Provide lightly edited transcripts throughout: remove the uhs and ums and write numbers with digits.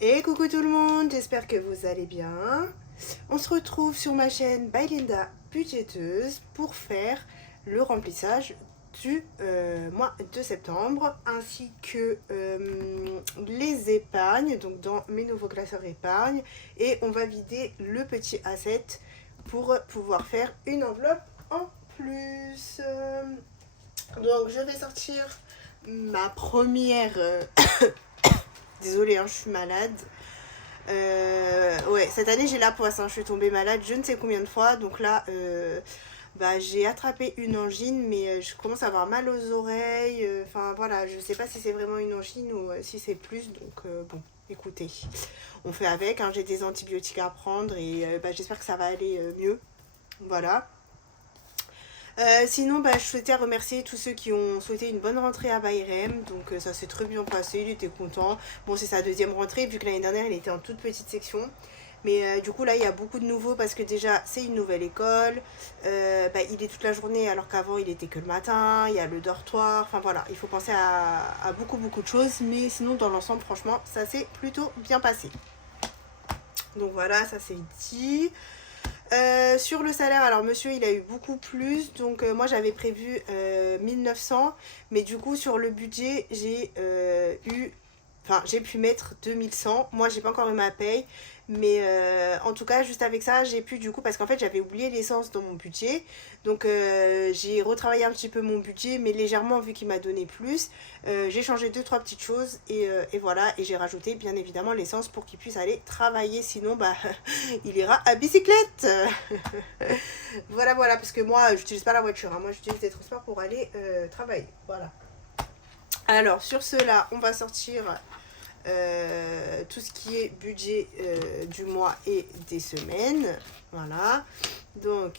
Et coucou tout le monde, j'espère que vous allez bien. On se retrouve sur ma chaîne By Linda Budgéteuse pour faire le remplissage du mois de septembre ainsi que les épargnes, donc dans mes nouveaux classeurs épargne, et on va vider le petit asset pour pouvoir faire une enveloppe en plus. Donc je vais sortir ma première désolée, hein, je suis malade. Ouais, cette année j'ai la poisse, hein, je suis tombée malade je ne sais combien de fois. Donc là, j'ai attrapé une angine, mais je commence à avoir mal aux oreilles. Enfin voilà, je sais pas si c'est vraiment une angine ou si c'est plus. Donc bon, écoutez, on fait avec. Hein, j'ai des antibiotiques à prendre et j'espère que ça va aller mieux. Voilà. Sinon, je souhaitais remercier tous ceux qui ont souhaité une bonne rentrée à Bayrem. Donc ça s'est très bien passé, il était content. Bon, c'est sa deuxième rentrée, vu que l'année dernière, il était en toute petite section. Mais du coup, là, il y a beaucoup de nouveaux parce que déjà, c'est une nouvelle école. Il est toute la journée alors qu'avant, il était que le matin. Il y a le dortoir. Enfin voilà, il faut penser à beaucoup, beaucoup de choses. Mais sinon, dans l'ensemble, franchement, ça s'est plutôt bien passé. Donc voilà, ça c'est dit. Sur le salaire, alors monsieur il a eu beaucoup plus, donc moi j'avais prévu 1900, mais du coup sur le budget j'ai pu mettre 2100. Moi j'ai pas encore eu ma paye, mais en tout cas juste avec ça j'ai pu, du coup, parce qu'en fait j'avais oublié l'essence dans mon budget, donc j'ai retravaillé un petit peu mon budget, mais légèrement vu qu'il m'a donné plus. J'ai changé 2-3 petites choses et voilà, et j'ai rajouté bien évidemment l'essence pour qu'il puisse aller travailler, sinon il ira à bicyclette. Voilà, parce que moi j'utilise pas la voiture, hein. Moi j'utilise des transports pour aller travailler. Voilà. Alors sur cela, on va sortir tout ce qui est budget du mois et des semaines. Voilà. Donc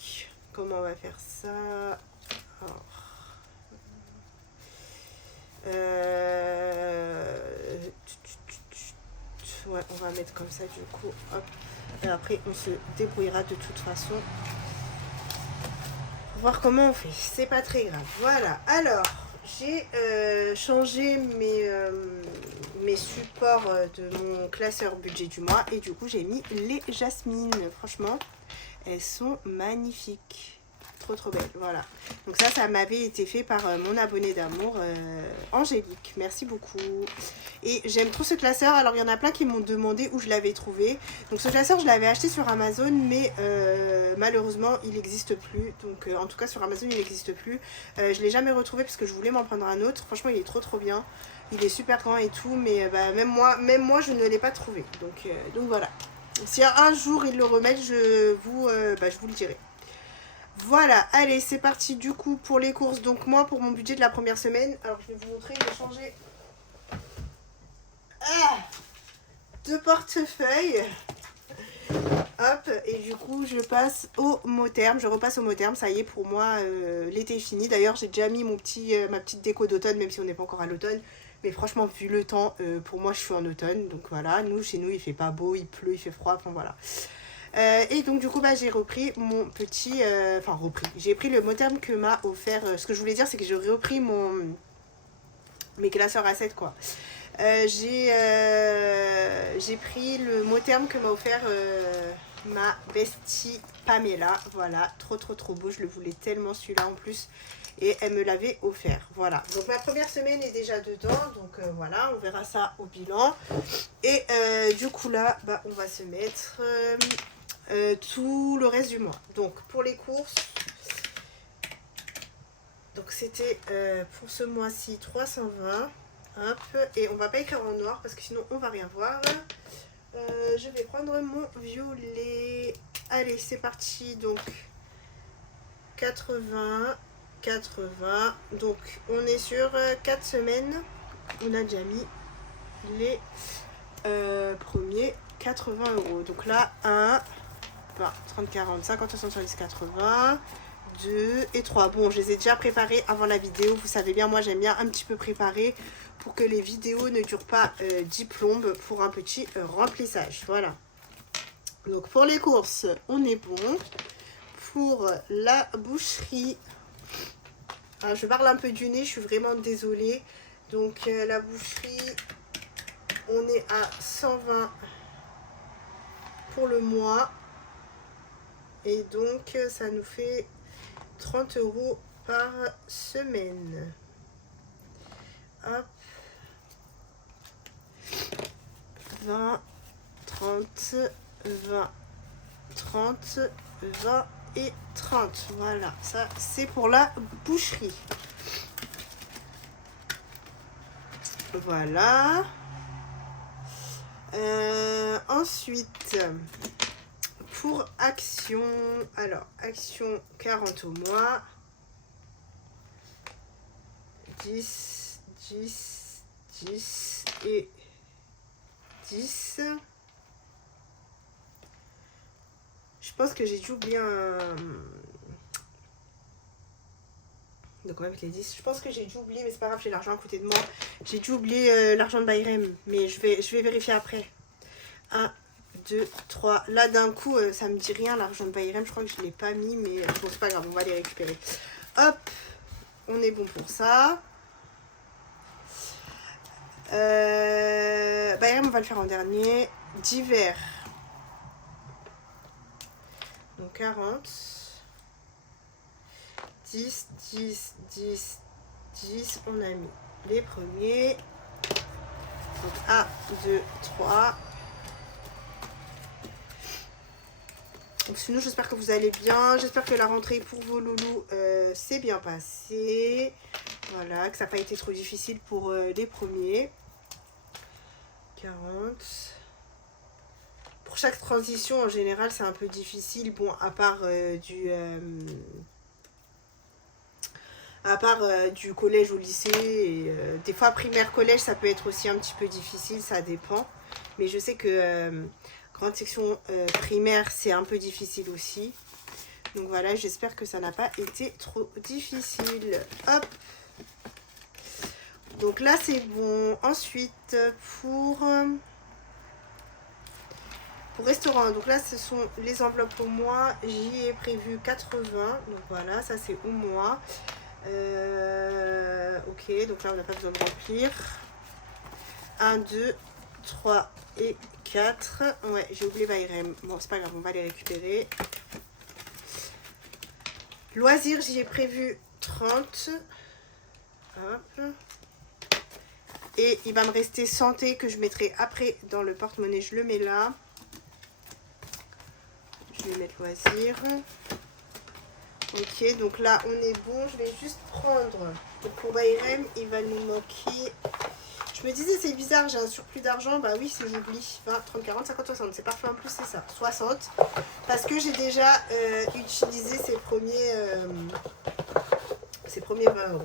comment on va faire ça? Alors, ouais, on va mettre comme ça du coup. Hop. Et après on se débrouillera de toute façon pour voir comment on fait. C'est pas très grave. Voilà. Alors j'ai changé mes supports de mon classeur budget du mois, et du coup j'ai mis les jasmines. Franchement, elles sont magnifiques. Trop belles. Voilà. Donc ça m'avait été fait par mon abonnée d'amour, Angélique. Merci beaucoup. Et j'aime trop ce classeur. Alors il y en a plein qui m'ont demandé où je l'avais trouvé. Donc ce classeur je l'avais acheté sur Amazon, mais malheureusement il n'existe plus. Donc en tout cas sur Amazon il n'existe plus. Je l'ai jamais retrouvé parce que je voulais m'en prendre un autre. Franchement il est trop bien. Il est super grand et tout, mais même moi je ne l'ai pas trouvé. Donc voilà. Si un jour ils le remettent, je vous le dirai. Voilà, allez, c'est parti du coup pour les courses. Donc moi, pour mon budget de la première semaine, alors je vais vous montrer, j'ai changé de portefeuille. Hop, et du coup je passe au mot terme, je repasse au mot terme. Ça y est, pour moi l'été est fini. D'ailleurs j'ai déjà mis ma petite déco d'automne, même si on n'est pas encore à l'automne. Mais franchement, vu le temps, pour moi je suis en automne. Donc voilà, chez nous il fait pas beau, il pleut, il fait froid, enfin voilà. Et donc du coup j'ai repris mon petit... j'ai pris le mot terme que m'a offert... ce que je voulais dire, c'est que j'ai repris mes classeurs à 7 quoi. J'ai pris le mot terme que m'a offert ma bestie Pamela. Voilà, trop beau, je le voulais tellement celui-là en plus. Et elle me l'avait offert. Voilà, donc ma première semaine est déjà dedans. Donc voilà, on verra ça au bilan. Et du coup là, on va se mettre... tout le reste du mois. Donc pour les courses, donc c'était pour ce mois-ci 320. Hop, et on va pas écrire en noir parce que sinon on va rien voir. Je vais prendre mon violet. Allez, c'est parti. Donc 80. Donc on est sur 4 semaines. On a déjà mis les premiers 80 €. Donc là 1, 30, 40, 50, 60, 70, 80, 2 et 3. Bon, je les ai déjà préparés avant la vidéo. Vous savez bien, moi j'aime bien un petit peu préparer pour que les vidéos ne durent pas 10 plombes pour un petit remplissage. Voilà. Donc pour les courses, on est bon. Pour la boucherie, je parle un peu du nez, je suis vraiment désolée. Donc la boucherie, on est à 120 pour le mois. Et donc, ça nous fait 30 € par semaine. Hop. 20, 30, 20, 30, 20 et 30. Voilà, ça c'est pour la boucherie. Voilà. Ensuite, pour Action, alors Action 40 au mois. 10, 10, 10 et 10. Je pense que j'ai dû oublier un... Donc on va mettre les 10. Je pense que j'ai dû oublier, mais c'est pas grave, j'ai l'argent à côté de moi. J'ai dû oublier l'argent de Bayrem, mais je vais vérifier après. 1, 2, 3. Là d'un coup, ça me dit rien l'argent de Bayrem. Je crois que je l'ai pas mis, mais bon, c'est pas grave, on va les récupérer. Hop, on est bon pour ça. Bayrem, on va le faire en dernier. D'hiver. Donc 40. 10, 10, 10, 10. On a mis les premiers. Donc 1, 2, 3. Donc sinon, j'espère que vous allez bien. J'espère que la rentrée pour vos loulous s'est bien passée. Voilà, que ça n'a pas été trop difficile pour les premiers. 40. Pour chaque transition, en général, c'est un peu difficile. Bon, à part du collège au lycée. Et, des fois, primaire, collège, ça peut être aussi un petit peu difficile. Ça dépend. Mais je sais que grande section primaire, c'est un peu difficile aussi. Donc voilà, j'espère que ça n'a pas été trop difficile. Hop. Donc là, c'est bon. Ensuite, pour restaurant. Donc là, ce sont les enveloppes au mois. J'y ai prévu 80. Donc voilà, ça c'est au mois. Ok, donc là, on n'a pas besoin de remplir. 1, 2, 3 et 4. Ouais, j'ai oublié Bayrem. Bon, c'est pas grave, on va les récupérer. Loisirs, j'y ai prévu 30. Hop. Et il va me rester santé que je mettrai après dans le porte-monnaie. Je le mets là. Je vais mettre loisirs. Ok, donc là on est bon. Je vais juste prendre. Donc pour Bayrem, il va nous manquer. Je me disais, c'est bizarre, j'ai un surplus d'argent. Bah oui, si j'oublie. 20, 30, 40, 50, 60. C'est parfait en plus, c'est ça. 60. Parce que j'ai déjà utilisé ces premiers 20 €.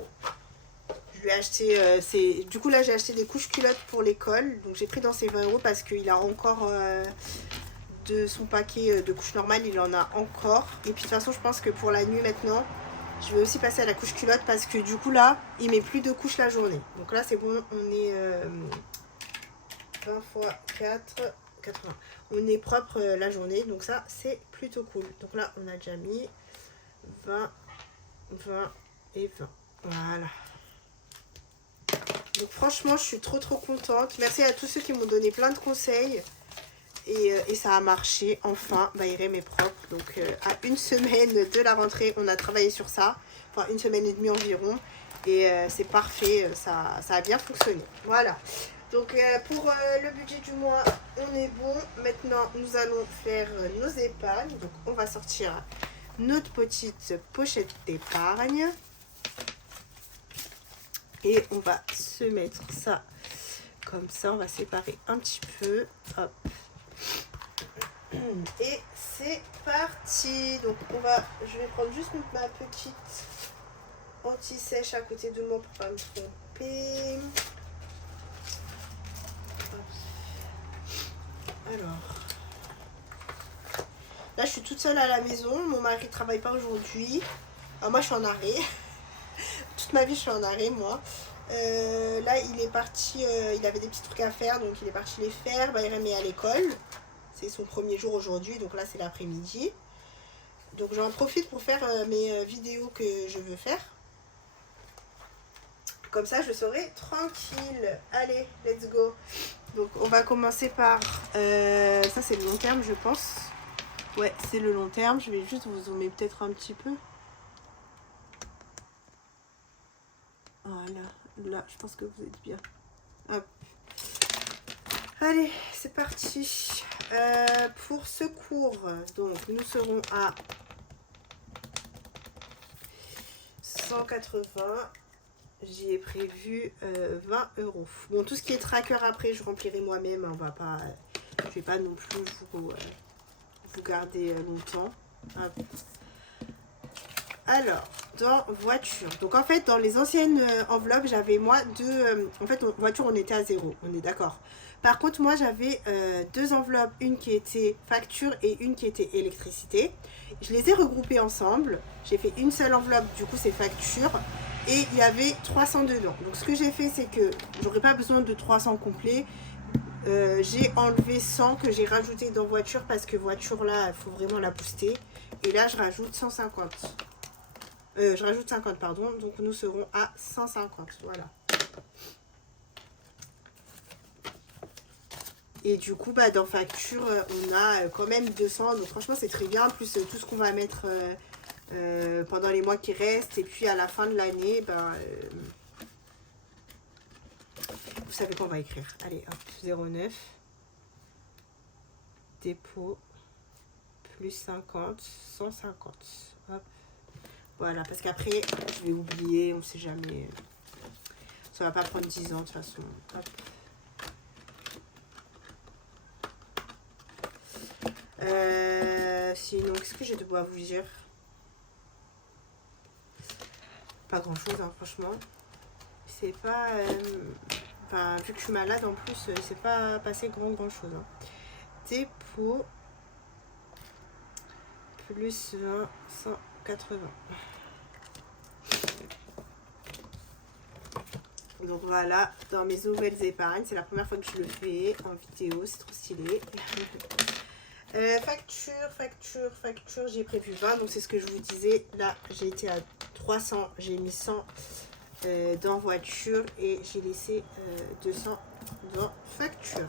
Je lui ai acheté. Du coup, là, j'ai acheté des couches culottes pour l'école. Donc, j'ai pris dans ces 20 € parce qu'il a encore de son paquet de couches normales. Il en a encore. Et puis, de toute façon, je pense que pour la nuit maintenant, je vais aussi passer à la couche culotte parce que du coup, là, il met plus de couches la journée. Donc là, c'est bon. On est 20 fois 4, 80. On est propre la journée. Donc ça, c'est plutôt cool. Donc là, on a déjà mis 20, 20 et 20. Voilà. Donc franchement, je suis trop contente. Merci à tous ceux qui m'ont donné plein de conseils. Et ça a marché, enfin. Bayrem est propre. Donc à une semaine de la rentrée, on a travaillé sur ça. Enfin, une semaine et demie environ. Et c'est parfait, ça a bien fonctionné. Voilà. Donc pour le budget du mois, on est bon. Maintenant, nous allons faire nos épargnes. Donc on va sortir notre petite pochette d'épargne. Et on va se mettre ça comme ça. On va séparer un petit peu. Hop. Et c'est parti. Donc je vais prendre juste ma petite anti-sèche à côté de moi pour pas me tromper. Alors. Là, je suis toute seule à la maison. Mon mari ne travaille pas aujourd'hui. Alors, moi, je suis en arrêt. Toute ma vie, je suis en arrêt, moi. Là, il est parti, il avait des petits trucs à faire, donc il est parti les faire. Bayrem est à l'école. C'est son premier jour aujourd'hui, donc là, c'est l'après-midi. Donc, j'en profite pour faire mes vidéos que je veux faire. Comme ça, je serai tranquille. Allez, let's go. Donc on va commencer par... ça c'est le long terme je pense. Ouais, c'est le long terme. Je vais juste vous zoomer peut-être un petit peu. Voilà, là je pense que vous êtes bien. Hop. Allez, c'est parti. Pour ce cours, donc nous serons à 180. J'y ai prévu 20 euros. Bon, tout ce qui est tracker après, je remplirai moi-même. On va pas, je vais pas non plus vous garder longtemps. Hop. Alors, dans voiture. Donc en fait, dans les anciennes enveloppes, j'avais moi deux... en fait, voiture, on était à 0. On est d'accord. Par contre, moi, j'avais deux enveloppes. Une qui était facture et une qui était électricité. Je les ai regroupées ensemble. J'ai fait une seule enveloppe. Du coup, c'est facture. Et il y avait 300 dedans. Donc ce que j'ai fait, c'est que j'aurais pas besoin de 300 complets. J'ai enlevé 100 que j'ai rajouté dans voiture parce que voiture là, il faut vraiment la booster. Et là, je rajoute 150. Je rajoute 50, pardon. Donc nous serons à 150. Voilà. Et du coup, bah, dans facture, on a quand même 200. Donc franchement, c'est très bien. Plus tout ce qu'on va mettre... pendant les mois qui restent, et puis à la fin de l'année, ben, vous savez qu'on va écrire. Allez, hop, 09, dépôt, plus 50, 150. Hop. Voilà, parce qu'après, je vais oublier, on ne sait jamais. Ça va pas prendre 10 ans de toute façon. Hop. Sinon, qu'est-ce que je dois vous dire? Pas grand chose, hein, franchement. C'est pas. Enfin, vu que je suis malade en plus, c'est pas passé grand chose. Hein. Dépôt plus 20, 180. Donc voilà, dans mes nouvelles épargnes, c'est la première fois que je le fais en vidéo, c'est trop stylé. Facture, j'ai prévu 20, donc c'est ce que je vous disais. Là, j'ai été à 300, j'ai mis 100 dans voiture et j'ai laissé 200 dans facture.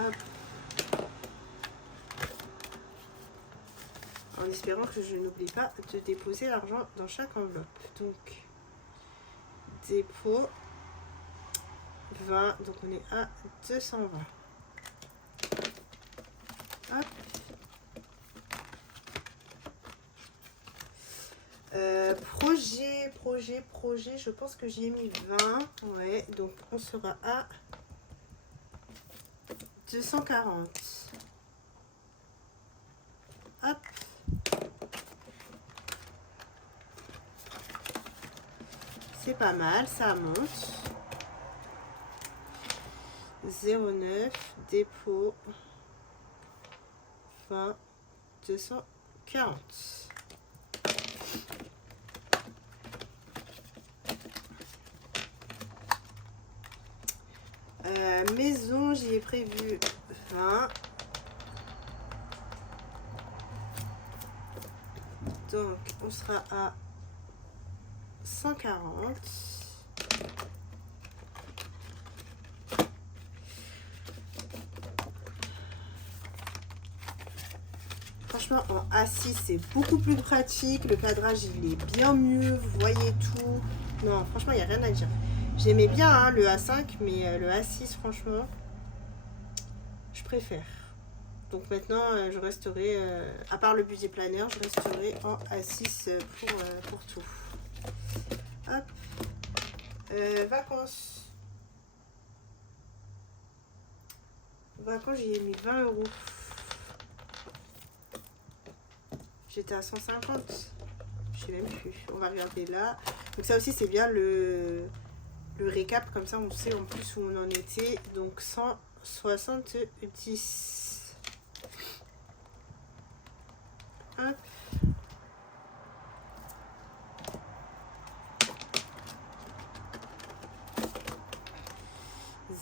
Hop. En espérant que je n'oublie pas de déposer l'argent dans chaque enveloppe. Donc, dépôt 20, donc on est à 220. Hop. Projet, je pense que j'y ai mis 20. Ouais, donc on sera à 240. Hop. C'est pas mal, ça monte. 09, dépôt 20, 240. Maison, j'y ai prévu 20. Donc, on sera à 140. Franchement, en A6, c'est beaucoup plus pratique. Le cadrage, il est bien mieux. Vous voyez tout. Non, franchement, il n'y a rien à dire. J'aimais bien hein, le A5, mais le A6, franchement, je préfère. Donc maintenant, je resterai, à part le budget planeur, je resterai en A6 pour tout. Hop. Vacances. Vacances, j'y ai mis 20 euros. J'étais à 150. Je sais même plus. On va regarder là. Donc ça aussi, c'est bien le récap. Comme ça, on sait en plus où on en était. Donc 170. Hop.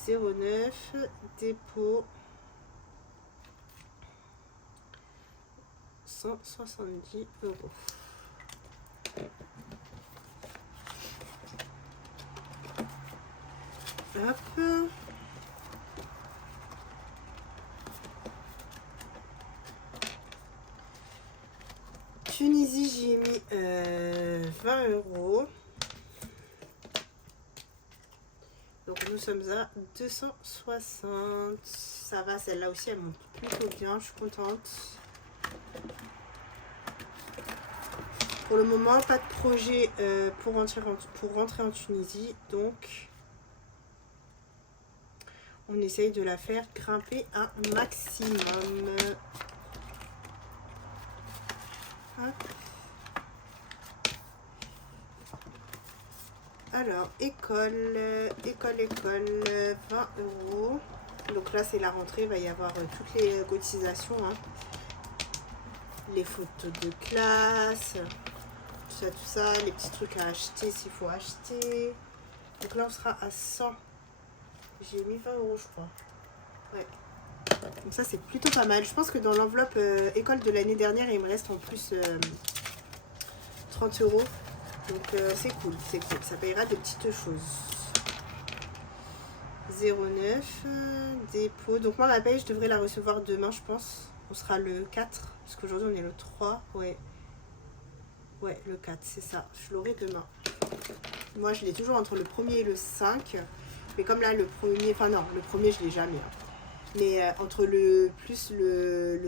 « 09, dépôt 170 euros. » Hop. Tunisie, j'y ai mis 20 €. Donc nous sommes à 260. Ça va, celle-là aussi, elle monte plutôt bien. Je suis contente. Pour le moment, pas de projet pour rentrer en Tunisie. Donc, on essaye de la faire grimper un maximum. Hop. Alors, école, 20 €. Donc là, c'est la rentrée, il va y avoir toutes les cotisations. Hein. Les photos de classe, tout ça, les petits trucs à acheter s'il faut acheter. Donc là, on sera à 100. J'ai mis 20 €, je crois. Ouais. Donc ça, c'est plutôt pas mal. Je pense que dans l'enveloppe école de l'année dernière, il me reste en plus 30 €. Donc c'est cool, c'est cool. Ça payera des petites choses. 09, dépôt. Donc moi, ma paye, je devrais la recevoir demain, je pense. On sera le 4, parce qu'aujourd'hui, on est le 3. Ouais. Ouais, le 4, c'est ça. Je l'aurai demain. Moi, je l'ai toujours entre le 1er et le 5. Mais comme là, le premier... Enfin non, le premier, je l'ai jamais. Hein. Mais entre le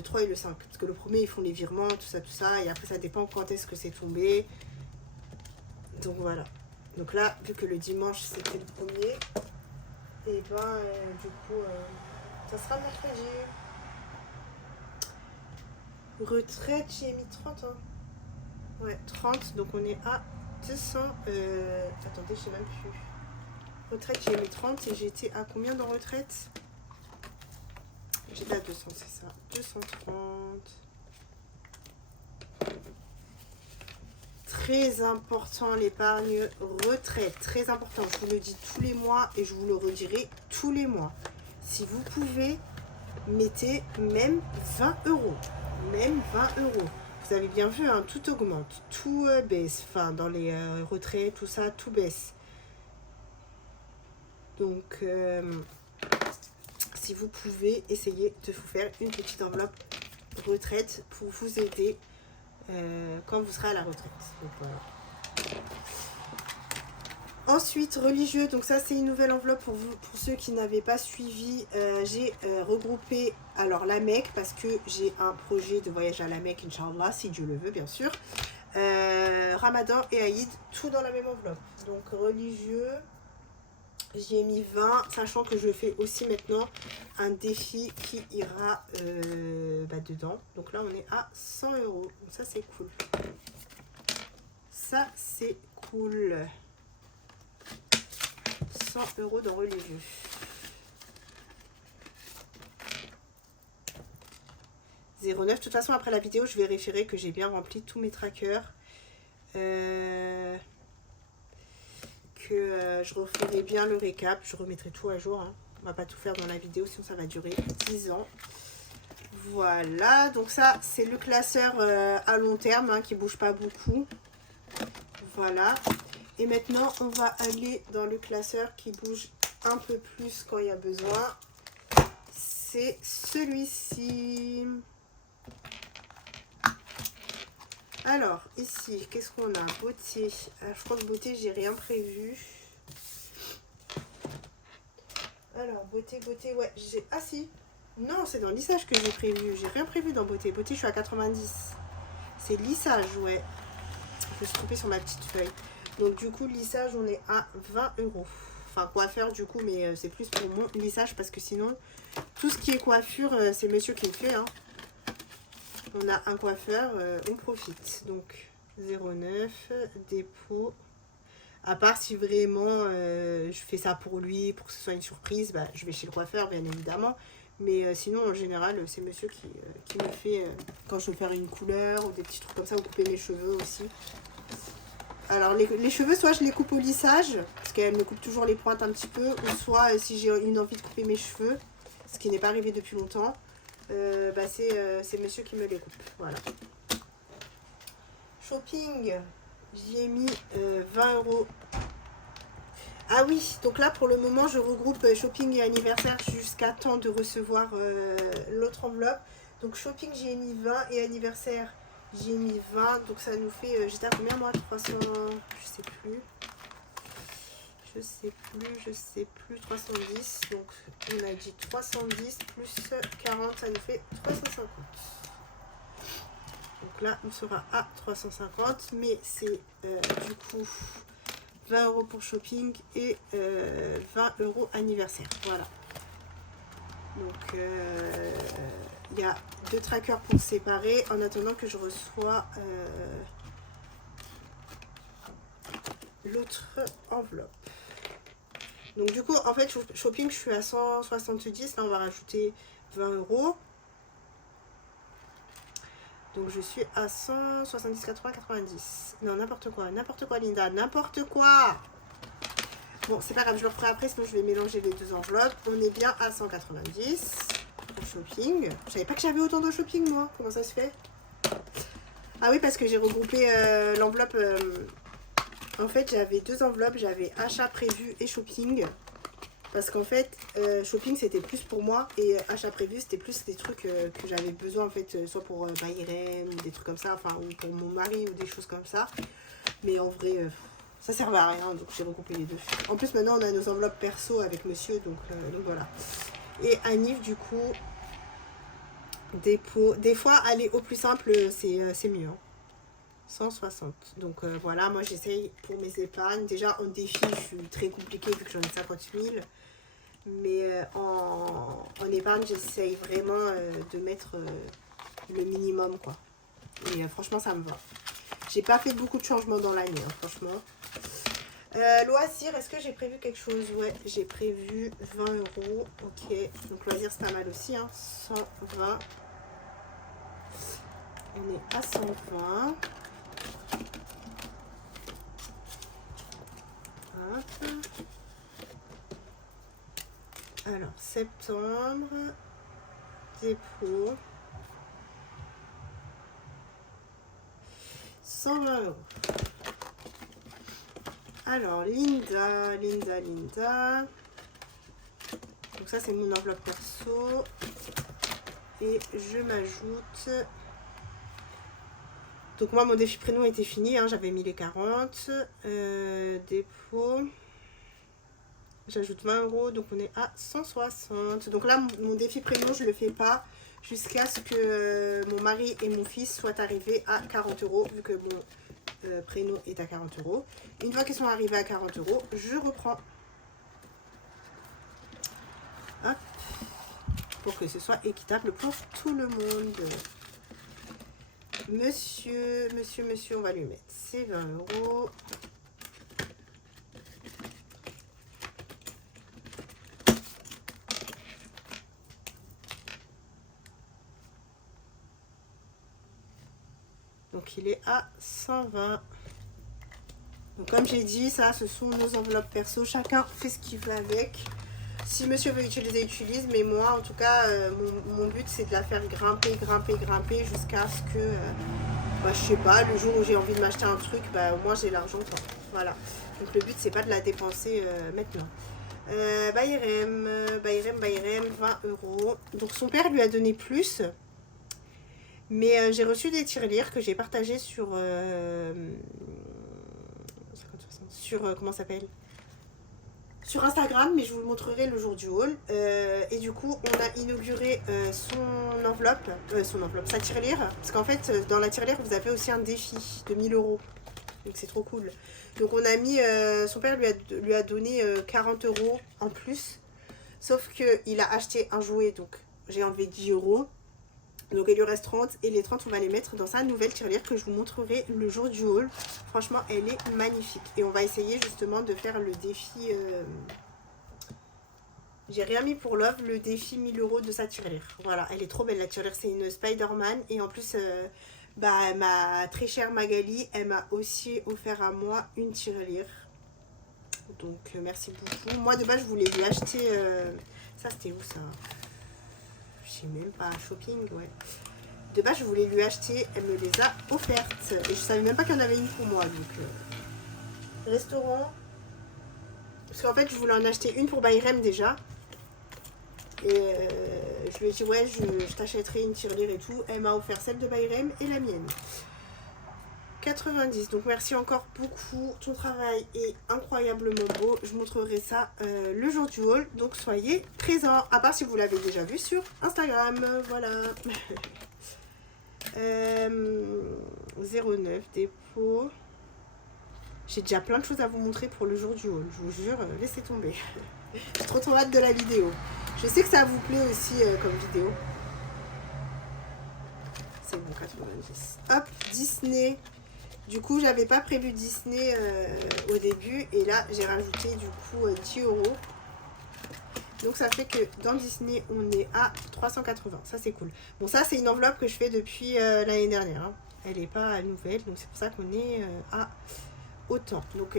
3 et le 5. Parce que le premier, ils font les virements, tout ça. Et après, ça dépend quand est-ce que c'est tombé. Donc voilà. Donc là, vu que le dimanche, c'était le premier, et ben, du coup, ça sera mercredi. Retraite, j'ai mis 30 ans. Ouais, 30. Donc on est à 200. Attendez, je sais même plus. Retraite, j'ai mis 30 et j'étais à combien dans retraite? J'étais à 200, c'est ça. 230. Très important l'épargne retraite. Très important. Je vous le dis tous les mois et je vous le redirai tous les mois. Si vous pouvez, mettez même 20 €. Même 20 €. Vous avez bien vu, hein, tout augmente. Tout baisse. Enfin, dans les retraites, tout ça, tout baisse. Donc, si vous pouvez, essayez de vous faire une petite enveloppe retraite pour vous aider quand vous serez à la retraite. Donc, voilà. Ensuite, religieux, donc ça c'est une nouvelle enveloppe pour vous, pour ceux qui n'avaient pas suivi. J'ai regroupé alors la Mecque parce que j'ai un projet de voyage à la Mecque, Inch'Allah, si Dieu le veut bien sûr. Ramadan et Aïd, tout dans la même enveloppe. Donc religieux, j'y ai mis 20, sachant que je fais aussi maintenant un défi qui ira dedans. Donc là on est à 100 €, donc ça c'est cool. Ça c'est cool. 100 € dans religieux. De toute façon, après la vidéo, je vérifierai que j'ai bien rempli tous mes trackers. Je referai bien le récap. Je remettrai tout à jour. Hein. On va pas tout faire dans la vidéo, sinon ça va durer 10 ans. Voilà. Donc ça, c'est le classeur à long terme hein, qui bouge pas beaucoup. Voilà. Et maintenant, on va aller dans le classeur qui bouge un peu plus quand il y a besoin. C'est celui-ci. Alors, ici, qu'est-ce qu'on a? Beauté. Je crois que beauté, j'ai rien prévu. Alors, beauté, ouais. Ah si. Non, c'est dans lissage que j'ai prévu. J'ai rien prévu dans beauté. Beauté, je suis à 90. C'est lissage, ouais. Je me suis trompée sur ma petite feuille. Donc du coup, lissage, on est à 20 €. Enfin, coiffeur du coup, mais c'est plus pour mon lissage parce que sinon, tout ce qui est coiffure, c'est monsieur qui le fait. Hein. On a un coiffeur, on profite. Donc 09, dépôt. À part si vraiment je fais ça pour lui, pour que ce soit une surprise, bah, je vais chez le coiffeur, bien évidemment. Mais sinon, en général, c'est monsieur qui me fait quand je veux faire une couleur ou des petits trucs comme ça, ou couper mes cheveux aussi. Alors les cheveux, soit je les coupe au lissage, parce qu'elle me coupe toujours les pointes un petit peu, ou soit si j'ai une envie de couper mes cheveux, ce qui n'est pas arrivé depuis longtemps, c'est monsieur qui me les coupe. Voilà. Shopping, j'y ai mis 20 €. Ah oui, donc là pour le moment je regroupe shopping et anniversaire jusqu'à temps de recevoir l'autre enveloppe. Donc shopping j'ai mis 20 et anniversaire j'ai mis 20. Donc ça nous fait, j'étais à combien moi? 300, je sais plus. Je sais plus, 310. Donc on a dit 310 plus 40, ça nous fait 350. Donc là on sera à 350, mais c'est du coup 20 € pour shopping et 20 € anniversaire. Voilà. Donc il y a 2 trackers pour séparer en attendant que je reçois l'autre enveloppe. Donc du coup en fait shopping je suis à 170, là on va rajouter 20 €. Donc je suis à 170, 80, 90. Non, n'importe quoi Linda, n'importe quoi. Bon, c'est pas grave, je le referai après, sinon je vais mélanger les deux enveloppes. On est bien à 190 pour shopping. Je savais pas que j'avais autant de shopping moi, comment ça se fait? Ah oui, parce que j'ai regroupé l'enveloppe. En fait, j'avais 2 enveloppes, j'avais achat prévu et shopping. Parce qu'en fait, shopping c'était plus pour moi et achat prévu c'était plus des trucs que j'avais besoin en fait, soit pour Bayern ou des trucs comme ça, enfin, ou pour mon mari ou des choses comme ça. Mais en vrai, ça servait à rien, donc j'ai regroupé les deux. En plus, maintenant on a nos enveloppes perso avec monsieur, donc voilà. Et Anniv, du coup, dépôt. Des fois, aller au plus simple, c'est mieux. Hein. 160. Donc voilà, moi j'essaye pour mes épargnes. Déjà en défi, je suis très compliquée vu que j'en ai 50 000. Mais en épargne, j'essaye vraiment de mettre le minimum, quoi. Et franchement, ça me va. J'ai pas fait beaucoup de changements dans l'année, hein, franchement. Loisirs, est-ce que j'ai prévu quelque chose? Ouais, j'ai prévu 20 €. Ok, donc loisirs, c'est pas mal aussi, hein. 120. On est à 120. Hop. Alors, septembre, dépôt, 120 €. Alors, Linda. Donc ça, c'est mon enveloppe perso. Et je m'ajoute... Donc moi, mon défi prénom était fini, hein, j'avais mis les 40. Dépôt... J'ajoute 20 €, donc on est à 160. Donc là, mon défi prénom, je ne le fais pas jusqu'à ce que mon mari et mon fils soient arrivés à 40 €, vu que mon prénom est à 40 €. Une fois qu'ils sont arrivés à 40 €, je reprends. Hop. Pour que ce soit équitable pour tout le monde. Monsieur, on va lui mettre ses 20 €. Donc il est à 120. Donc comme j'ai dit, ça ce sont nos enveloppes perso. Chacun fait ce qu'il veut avec. Si monsieur veut utiliser, utilise. Mais moi en tout cas, mon but c'est de la faire grimper jusqu'à ce que, je sais pas, le jour où j'ai envie de m'acheter un truc, au moins j'ai l'argent. Voilà. Donc le but c'est pas de la dépenser maintenant. Bayrem, 20 €. Donc son père lui a donné plus. Mais j'ai reçu des tirelires que j'ai partagés sur... comment ça s'appelle? Sur Instagram, mais je vous le montrerai le jour du haul. Et du coup, on a inauguré son enveloppe, sa tirelire. Parce qu'en fait, dans la tirelire, vous avez aussi un défi de 1000 €. Donc c'est trop cool. Donc on a mis... son père lui a donné 40 € en plus. Sauf qu'il a acheté un jouet, donc j'ai enlevé 10 €. Donc il lui reste 30 et les 30 on va les mettre dans sa nouvelle tirelire que je vous montrerai le jour du haul. Franchement elle est magnifique et on va essayer justement de faire le défi, j'ai rien mis pour Love, le défi 1000 € de sa tirelire. Voilà, elle est trop belle la tirelire, c'est une Spider-Man et en plus ma très chère Magali, elle m'a aussi offert à moi une tirelire. Donc merci beaucoup. Moi de base je voulais lui acheter, ça c'était où ça? Je sais même pas, shopping, ouais. De base, je voulais lui acheter, elle me les a offertes. Et je savais même pas qu'il y en avait une pour moi. Donc, restaurant, Parce qu'en fait, je voulais en acheter une pour Bayrem déjà. Et je lui ai dit, ouais, je t'achèterai une tirelire et tout. Elle m'a offert celle de Bayrem et la mienne. 90. Donc merci encore beaucoup. Ton travail est incroyablement beau. Je montrerai ça le jour du haul. Donc soyez présents. À part si vous l'avez déjà vu sur Instagram. Voilà. 09 dépôt. J'ai déjà plein de choses à vous montrer pour le jour du haul. Je vous jure, laissez tomber. J'ai trop hâte de la vidéo. Je sais que ça vous plaît aussi comme vidéo. C'est bon, 90. Hop, Disney. Du coup, j'avais pas prévu Disney au début. Et là, j'ai rajouté du coup 10 €. Donc, ça fait que dans Disney, on est à 380. Ça, c'est cool. Bon, ça, c'est une enveloppe que je fais depuis l'année dernière. Hein. Elle n'est pas nouvelle. Donc, c'est pour ça qu'on est à autant. Donc,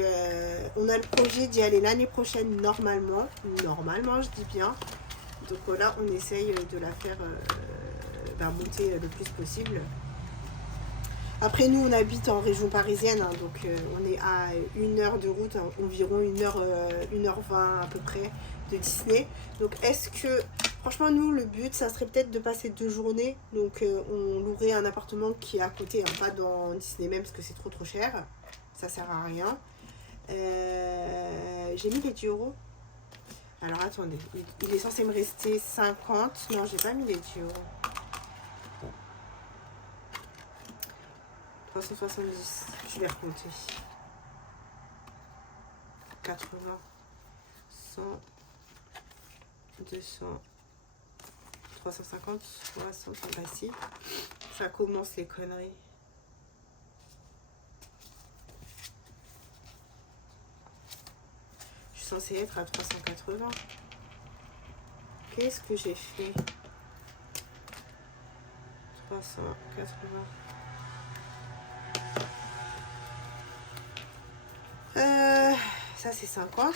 on a le projet d'y aller l'année prochaine normalement. Normalement, je dis bien. Donc, là, on essaye de la faire monter le plus possible. Après, nous, on habite en région parisienne, hein, donc on est à 1 heure de route, hein, environ 1h20 à peu près de Disney. Donc, est-ce que, franchement, nous, le but, ça serait peut-être de passer 2 journées. Donc, on louerait un appartement qui est à côté, hein, pas dans Disney même, parce que c'est trop cher. Ça sert à rien. J'ai mis les 10 €. Alors, attendez, il est censé me rester 50. Non, j'ai pas mis les 10 €. 370, je vais recompter. 80, 100, 200, 350, 60, bah si. Ça commence les conneries. Je suis censée être à 380. Qu'est-ce que j'ai fait? 380. Ça c'est 50,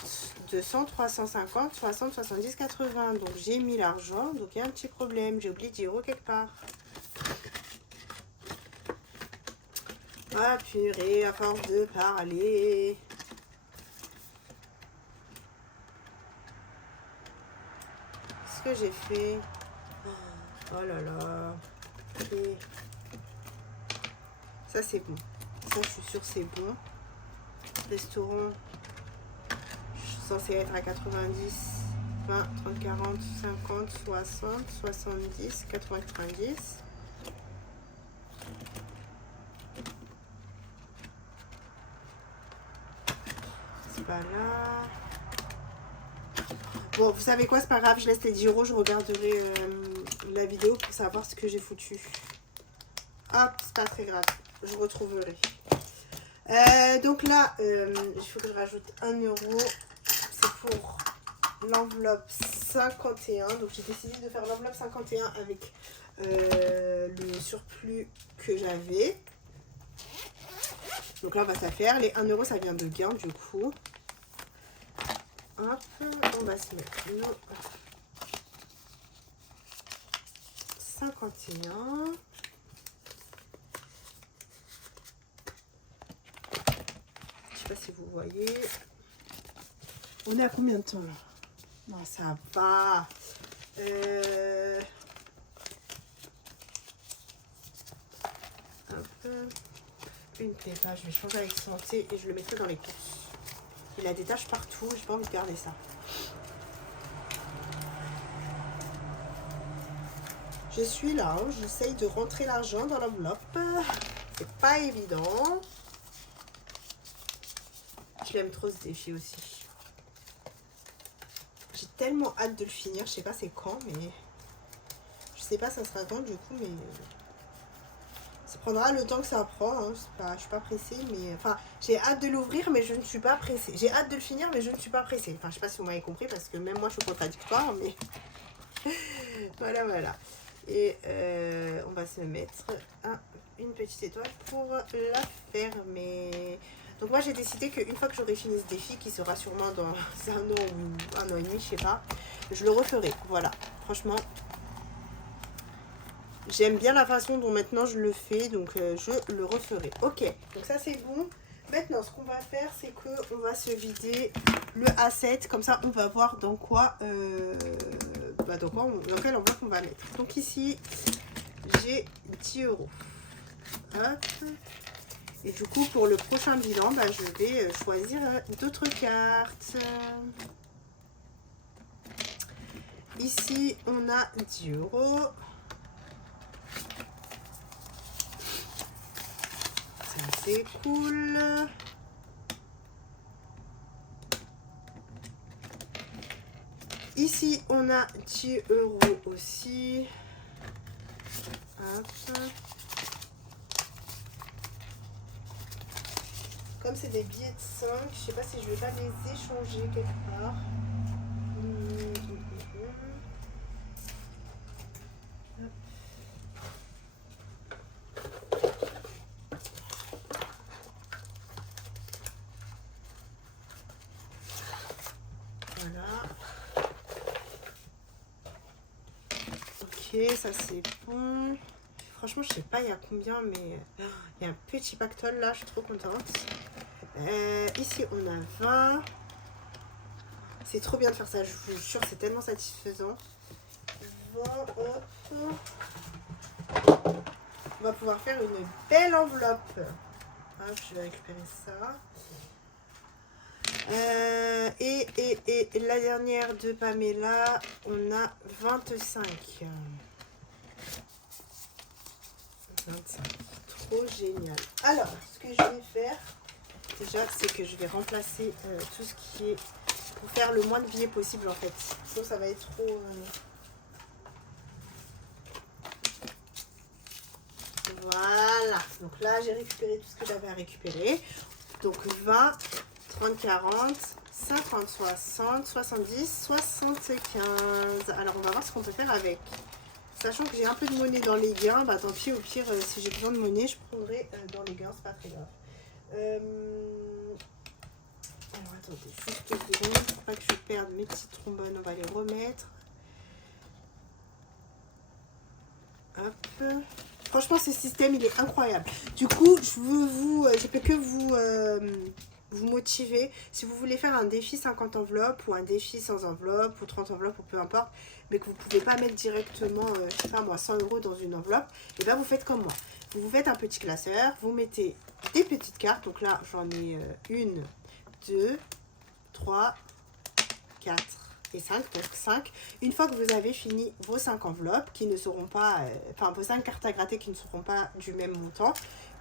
200, 350, 60, 70, 80. Donc j'ai mis l'argent, donc il y a un petit problème. J'ai oublié 10 € quelque part. Ah purée, à force de parler. Qu'est-ce que j'ai fait? Oh là là. Okay. Ça c'est bon. Ça je suis sûre c'est bon. Restaurant. Je suis censée être à 90, 20, 30, 40, 50, 60, 70, 80, 90. C'est pas là. Bon, vous savez quoi, c'est pas grave, je laisse les 10 €, je regarderai la vidéo pour savoir ce que j'ai foutu. Hop, c'est pas très grave, je retrouverai. Donc là, il faut que je rajoute 1 €. C'est pour l'enveloppe 51. Donc j'ai décidé de faire l'enveloppe 51 avec le surplus que j'avais. Donc là, on va se la faire. Les 1 €, ça vient de gain du coup. Hop, on va se mettre nos 51. Je sais pas si vous voyez. On est à combien de temps là? Non, ça va. Hop. Une clé pas, je vais changer avec santé et je le mettrai dans les courses. Il a des taches partout, j'ai pas envie de garder ça. Je suis là, hein, j'essaye de rentrer l'argent dans l'enveloppe. C'est pas évident. Je l'aime trop ce défi aussi. J'ai tellement hâte de le finir, je sais pas c'est quand, mais je sais pas ça sera quand du coup, mais ça prendra le temps que ça prend. Hein. Je suis pas pressée, mais enfin j'ai hâte de l'ouvrir, mais je ne suis pas pressée. J'ai hâte de le finir, mais je ne suis pas pressée. Enfin je sais pas si vous m'avez compris parce que même moi je suis contradictoire, mais voilà voilà. Et on va se mettre une petite étoile pour la fermer. Donc moi j'ai décidé qu'une fois que j'aurai fini ce défi, qui sera sûrement dans 1 an ou 1 an et demi, je sais pas, je le referai. Voilà, franchement, j'aime bien la façon dont maintenant je le fais, donc je le referai. Ok, donc ça c'est bon. Maintenant, ce qu'on va faire, c'est qu'on va se vider le A7. Comme ça, on va voir dans quoi, dans quelle enveloppe on va mettre. Donc ici, j'ai 10 euros. Hop. Et du coup, pour le prochain bilan, je vais choisir d'autres cartes. Ici, on a 10 euros. Ça, c'est cool. Ici, on a 10 euros aussi. Hop. Comme c'est des billets de 5, je sais pas si je vais pas les échanger quelque part. Voilà. Ok, ça c'est bon. Franchement, je sais pas il y a combien, mais il y a un petit pactole là, je suis trop contente. Ici, on a 20. C'est trop bien de faire ça, je vous jure, c'est tellement satisfaisant. 20, hop. On va pouvoir faire une belle enveloppe. Hop, je vais récupérer ça. Et la dernière de Pamela, on a 25. 25. Trop génial. Alors, ce que je vais faire, déjà, c'est que je vais remplacer tout ce qui est pour faire le moins de billets possible en fait. Sinon, ça va être trop... Voilà. Donc là, j'ai récupéré tout ce que j'avais à récupérer. Donc 20, 30, 40, 50, 60, 70, 75. Alors, on va voir ce qu'on peut faire avec. Sachant que j'ai un peu de monnaie dans les gains, tant pis, au pire, si j'ai besoin de monnaie, je prendrai dans les gains, c'est pas très grave. Alors, attendez, juste 2 secondes, pour pas que je perde mes petits trombones, on va les remettre. Hop. Franchement, ce système, il est incroyable. Du coup, je peux que vous motiver. Si vous voulez faire un défi 50 enveloppes ou un défi sans enveloppe ou 30 enveloppes ou peu importe, mais que vous ne pouvez pas mettre directement, je sais pas moi, 100 euros dans une enveloppe, et bien vous faites comme moi. Vous faites un petit classeur, vous mettez des petites cartes. Donc là, j'en ai 1, 2, 3, 4 et 5, donc 5. Une fois que vous avez fini vos 5 enveloppes qui ne seront pas, vos 5 cartes à gratter qui ne seront pas du même montant,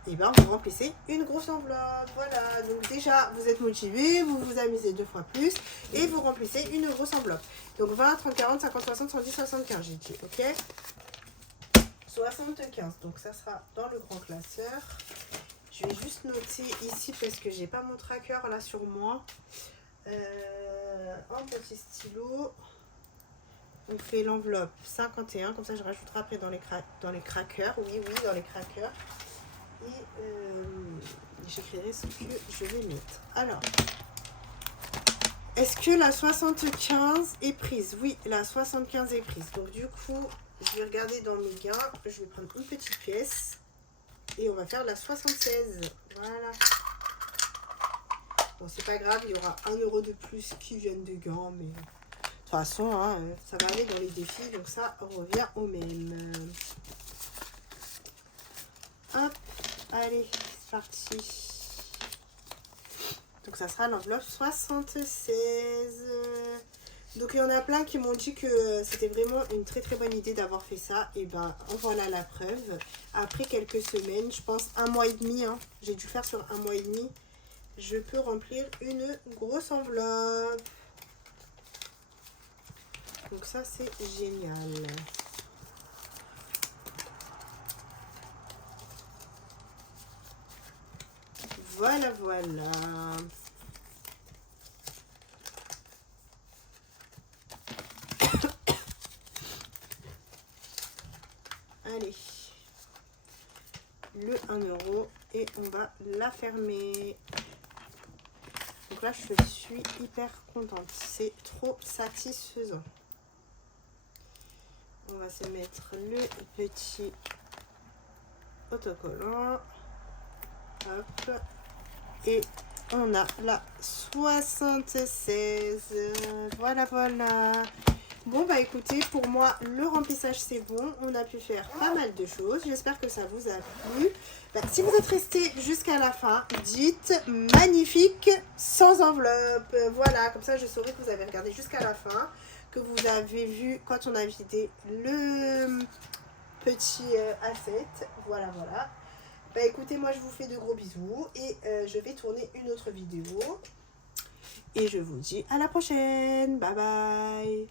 et bien vous remplissez une grosse enveloppe. Voilà, donc déjà vous êtes motivé, vous vous amusez 2 fois plus et vous remplissez une grosse enveloppe. Donc 20, 30, 40, 50, 60, 70, 75, j'ai dit, ok, 75, donc ça sera dans le grand classeur. Je vais juste noter ici parce que j'ai pas mon tracker là sur moi. Un petit stylo. On fait l'enveloppe 51, comme ça je rajouterai après dans les crackers. Oui, dans les crackers. Et j'écrirai ce que je vais mettre. Alors, est-ce que la 75 est prise? Oui, la 75 est prise. Donc du coup, je vais regarder dans mes gains. Je vais prendre une petite pièce. Et on va faire la 76. Voilà. Bon, c'est pas grave, il y aura 1 euro de plus qui viennent de gains, mais de toute façon, hein, ça va aller dans les défis, donc ça revient au même. Hop, allez, c'est parti. Donc ça sera l'enveloppe 76. Donc il y en a plein qui m'ont dit que c'était vraiment une très très bonne idée d'avoir fait ça. Et ben voilà la preuve. Après quelques semaines, je pense 1 mois et demi, hein, j'ai dû faire sur 1 mois et demi. Je peux remplir une grosse enveloppe. Donc ça, c'est génial. Voilà, voilà. Allez. Le 1 euro. Et on va la fermer. Donc là, je suis hyper contente. C'est trop satisfaisant. On va se mettre le petit autocollant. Hop. Et on a la 76. Voilà, voilà. Bon, bah écoutez, pour moi, le remplissage, c'est bon. On a pu faire pas mal de choses. J'espère que ça vous a plu. Bah, si vous êtes resté jusqu'à la fin, dites magnifique sans enveloppe. Voilà, comme ça, je saurai que vous avez regardé jusqu'à la fin, que vous avez vu quand on a vidé le petit asset. Voilà, voilà. Bah écoutez, moi, je vous fais de gros bisous et je vais tourner une autre vidéo. Et je vous dis à la prochaine. Bye bye.